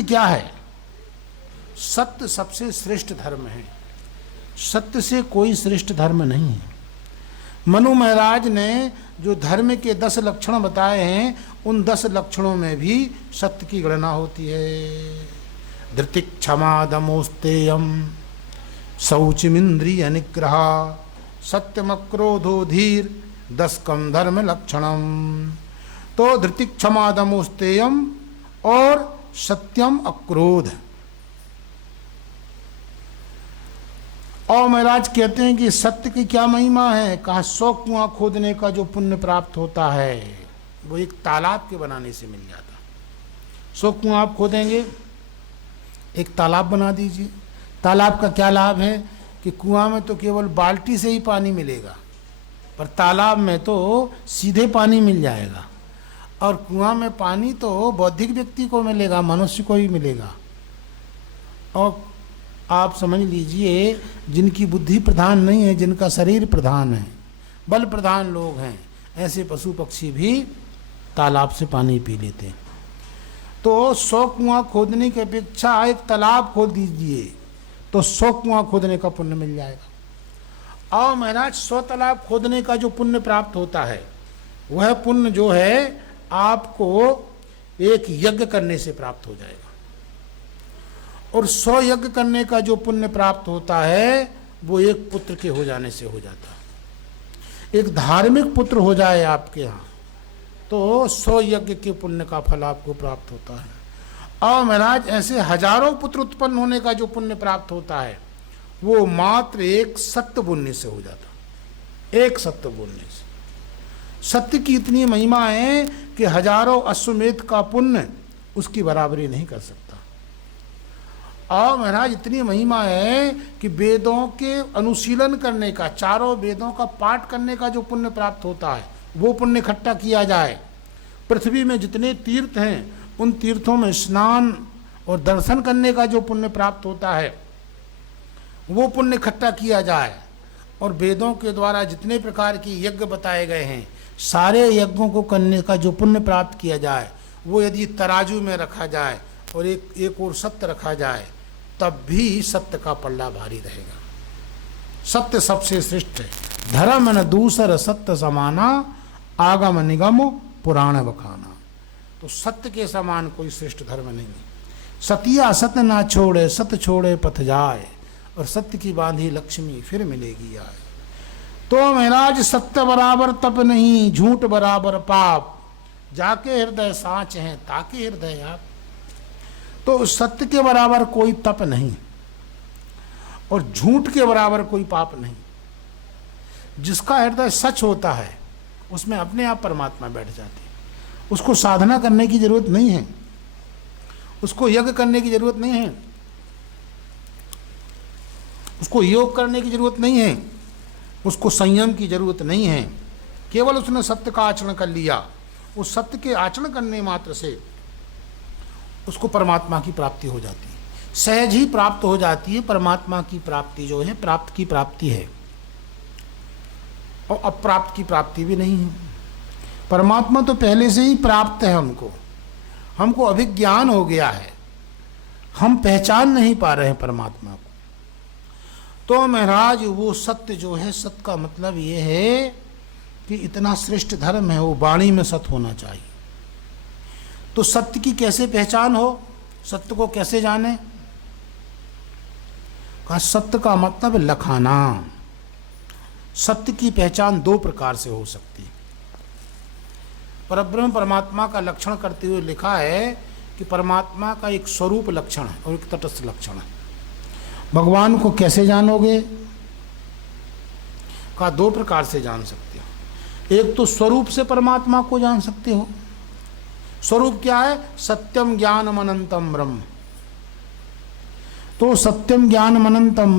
सत्य क्या है? सत्य सबसे श्रेष्ठ धर्म है। सत्य से कोई श्रेष्ठ धर्म नहीं है। मनु महाराज ने जो धर्म के 10 लक्षण बताए हैं, उन 10 लक्षणों में भी सत्य की गणना होती है। धृति क्षमा दमोस्तेयम शौचमिंद्रिय निग्रह सत्यम क्रोधो धीर 10 कम धर्म लक्षणम। तो धृति क्षमा दमोस्तेयम और सत्यम अक्रोध। और महाराज कहते हैं कि सत्य की क्या महिमा है? कहा 100 कुआं खोदने का जो पुण्य प्राप्त होता है वो एक तालाब के बनाने से मिल जाता। 100 कुआं आप खोदेंगे, एक तालाब बना दीजिए। तालाब का क्या लाभ है कि कुआं में तो केवल बाल्टी से ही पानी मिलेगा, पर तालाब में तो सीधे पानी मिल जाएगा। और कुआं में पानी तो बौद्धिक व्यक्ति को मिलेगा, मनुष्य को ही मिलेगा। और आप समझ लीजिए, जिनकी बुद्धि प्रधान नहीं है, जिनका शरीर प्रधान है, बल प्रधान लोग हैं, ऐसे पशु पक्षी भी तालाब से पानी पी लेते हैं। तो 100 कुआं खोदने की अपेक्षा एक तालाब खोद दीजिए तो 100 कुआं खोदने का पुण्य मिल जाएगा। और महाराज 100 तालाब खोदने का जो पुण्य प्राप्त होता है, वह पुण्य जो है आपको एक यज्ञ करने से प्राप्त हो जाएगा। और 100 यज्ञ करने का जो पुण्य प्राप्त होता है, वो एक पुत्र के हो जाने से हो जाता है। एक धार्मिक पुत्र हो जाए आपके यहाँ तो 100 यज्ञ के पुण्य का फल आपको प्राप्त होता है। और महाराज ऐसे हजारों पुत्र उत्पन्न होने का जो पुण्य प्राप्त होता है, वो मात्र एक सत्य बोलने से हो जाता। एक सत्य बोलने से। सत्य की इतनी महिमा है कि हजारों अश्वमेध का पुण्य उसकी बराबरी नहीं कर सकता। और महाराज इतनी महिमा है कि वेदों के अनुशीलन करने का, चारों वेदों का पाठ करने का जो पुण्य प्राप्त होता है, वो पुण्य इकट्ठा किया जाए। पृथ्वी में जितने तीर्थ हैं, उन तीर्थों में स्नान और दर्शन करने का जो पुण्य प्राप्त होता है, वो पुण्य इकट्ठा किया जाए। और वेदों के द्वारा जितने प्रकार की यज्ञ बताए गए हैं, सारे यज्ञों को करने का जो पुण्य प्राप्त किया जाए, वो यदि तराजू में रखा जाए और एक और सत्य रखा जाए, तब भी सत्य का पल्ला भारी रहेगा। सत्य सबसे श्रेष्ठ है। धर्म न दूसर सत्य समाना आगम निगम पुराण बखाना। तो सत्य के समान कोई श्रेष्ठ धर्म नहीं है। सतिया सत्य ना छोड़े, सत्य छोड़े पथ जाए, और सत्य की बांधी लक्ष्मी फिर मिलेगी आए। तो महाराज सत्य बराबर तप नहीं, झूठ बराबर पाप, जाके हृदय साँच है ताके हृदय आप। तो सत्य के बराबर कोई तप नहीं और झूठ के बराबर कोई पाप नहीं। जिसका हृदय सच होता है, उसमें अपने आप परमात्मा बैठ जाते हैं। उसको साधना करने की जरूरत नहीं है, उसको यज्ञ करने की जरूरत नहीं है, उसको योग करने की जरूरत नहीं है, उसको संयम की जरूरत नहीं है। केवल उसने सत्य का आचरण कर लिया, उस सत्य के आचरण करने मात्र से उसको परमात्मा की प्राप्ति हो जाती है। सहज ही प्राप्त हो जाती है। परमात्मा की प्राप्ति जो है प्राप्त की प्राप्ति है, और अप्राप्त की प्राप्ति भी नहीं है। परमात्मा तो पहले से ही प्राप्त है। हमको अभिज्ञान हो गया है, हम पहचान नहीं पा रहे हैं परमात्मा को। तो महाराज वो सत्य जो है, सत्य का मतलब ये है कि इतना श्रेष्ठ धर्म है, वो वाणी में सत्य होना चाहिए। तो सत्य की कैसे पहचान हो, सत्य को कैसे जाने? कहा सत्य का मतलब लखाना। सत्य की पहचान 2 प्रकार से हो सकती है। परब्रह्म परमात्मा का लक्षण करते हुए लिखा है कि परमात्मा का एक स्वरूप लक्षण है और एक तटस्थ लक्षण है। भगवान को कैसे जानोगे? कहा 2 प्रकार से जान सकते हो। एक तो स्वरूप से परमात्मा को जान सकते हो। स्वरूप क्या है? सत्यम ज्ञानम अनंतम ब्रह्म। तो सत्यम ज्ञानम अनंतम